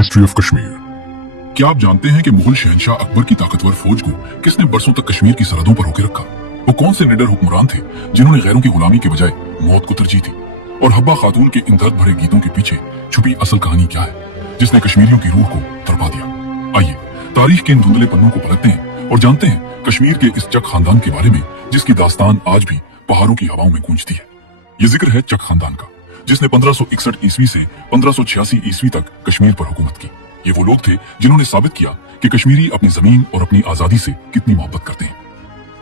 History of Kashmir. क्या आप जानते हैं कि मुगल शहंशाह अकबर की ताकतवर फौज को किसने बरसों तक कश्मीर की सरहदों पर रोके रखा? वो कौन से निडर हुक्मरान थे जिन्होंने गैरों की गुलामी के बजाय मौत को तरजीह दी? और हब्बा खातून के इन दर्द भरे गीतों के पीछे छुपी असल कहानी क्या है जिसने कश्मीरियों की रूह को तड़पा दिया? आइए तारीख के इन धुंधले पन्नों को पलटते हैं और जानते हैं कश्मीर के इस चक खानदान के बारे में जिसकी दास्तान आज भी पहाड़ों की हवाओं में गूंजती है। ये जिक्र है चक खानदान का, जिसने 1561 ईस्वी से 1586 ईस्वी तक कश्मीर पर हुकूमत की। ये वो लोग थे जिन्होंने साबित किया कि कश्मीरी अपनी जमीन और अपनी आजादी से कितनी मोहब्बत करते हैं।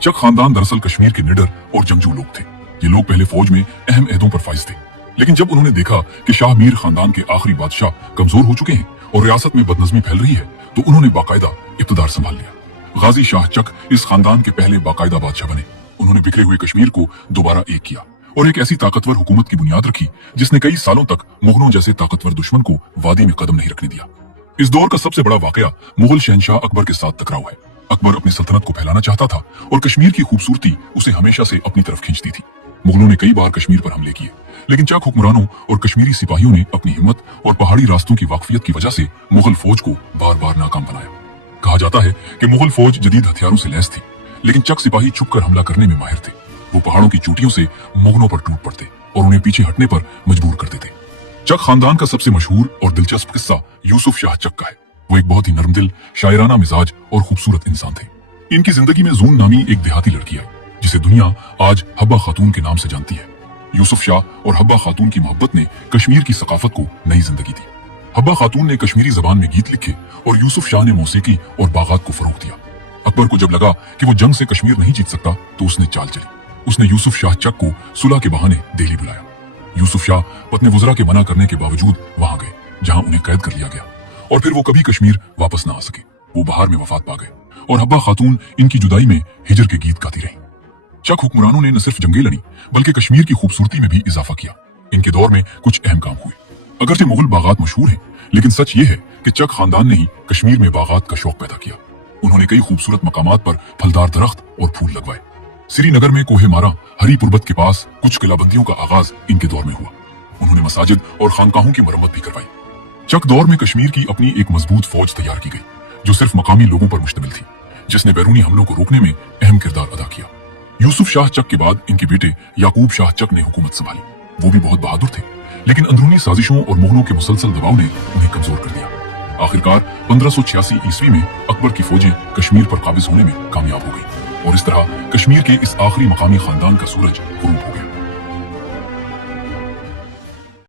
चक खानदान दरअसल कश्मीर के निडर और जंगजू लोग थे। ये लोग पहले फौज में अहम अहदों पर फाइज थे, लेकिन जब उन्होंने देखा कि शाह मीर खानदान के आखिरी बादशाह कमजोर हो चुके हैं और रियासत में बदनजमी फैल रही है, तो उन्होंने बाकायदा इब्तिदार संभाल लिया। गाजी शाह चक इस खानदान के पहले बाकायदा बादशाह बने। उन्होंने बिखरे हुए कश्मीर को दोबारा एक किया और एक ऐसी ताकतवर हुकूमत की बुनियाद रखी जिसने कई सालों तक मुगलों जैसे ताकतवर दुश्मन को वादी में कदम नहीं रखने दिया। इस दौर का सबसे बड़ा वाकया मुगल शहंशाह अकबर के साथ टकराव है। अकबर अपनी सल्तनत को फैलाना चाहता था और कश्मीर की खूबसूरती उसे हमेशा से अपनी तरफ खींचती थी। मुगलों ने कई बार कश्मीर पर हमले किए, लेकिन चक हुक्मरानों और कश्मीरी सिपाहियों ने अपनी हिम्मत और पहाड़ी रास्तों की वाकफियत की वजह से मुगल फौज को बार बार नाकाम बनाया। कहा जाता है कि मुगल फौज जदीद हथियारों से लैस थी, लेकिन चक सिपाही छुपकर हमला करने में माहिर थे। वो पहाड़ों की चोटियों से मुगलों पर टूट पड़ते और उन्हें पीछे हटने पर मजबूर करते थे। चक खानदान का सबसे मशहूर और दिलचस्प किस्सा यूसुफ शाह चक का है। वो एक बहुत ही नरमदिल, शायराना मिजाज और खूबसूरत इंसान थे। इनकी जिंदगी में जून नामी एक देहाती लड़की है जिसे दुनिया आज हब्बा खातून के नाम से जानती है। यूसुफ शाह और हब्बा खातून की मोहब्बत ने कश्मीर की सकाफत को नई जिंदगी दी। हब्बा खातून ने कश्मीरी जबान में गीत लिखे और यूसुफ शाह ने मौसीकी और बागात को फरोग दिया। अकबर को जब लगा कि वो जंग से कश्मीर नहीं जीत सकता तो उसने चाल चली। उसने यूसुफ शाह चक को सुलह के बहाने दिल्ली बुलाया। यूसुफ शाह पत्नी वुज़रा के मना करने के बावजूद वहां गए, जहां उन्हें कैद कर लिया गया और फिर वो कभी कश्मीर वापस ना आ सके। वो बाहर में वफात पा गए और हब्बा खातून इनकी जुदाई में हिजर के गीत गाती रही। चक हुक्मरानों ने न सिर्फ जंगें लड़ी बल्कि कश्मीर की खूबसूरती में भी इजाफा किया। इनके दौर में कुछ अहम काम हुए। अगरचे मुगल बागात मशहूर हैं, लेकिन सच ये है कि चक खानदान ने ही कश्मीर में बागात का शौक पैदा किया। उन्होंने कई खूबसूरत मकामात पर फलदार दरख्त और फूल लगवाए। श्रीनगर में कोहे मारा हरी पुरबत के पास कुछ किलाबंदियों का आगाज इनके दौर में हुआ। उन्होंने मसाजिद और खानकाहों की मरम्मत भी करवाई। चक दौर में कश्मीर की अपनी एक मजबूत फौज तैयार की गई जो सिर्फ मकामी लोगों पर मुश्तमिल थी, जिसने बैरूनी हमलों को रोकने में अहम किरदार अदा किया। यूसुफ शाह चक के बाद इनके बेटे याकूब शाह चक ने हुकूमत संभाली। वो भी बहुत बहादुर थे, लेकिन अंदरूनी साजिशों और मुगलों के मुसलसल दबाव ने उन्हें कमजोर कर दिया। आखिरकार 1586 ईस्वी में अकबर की फौजें कश्मीर पर काबिज होने में कामयाब हो गई और इस तरह कश्मीर के इस आखिरी मकामी खानदान का सूरज गुरूब हो गया।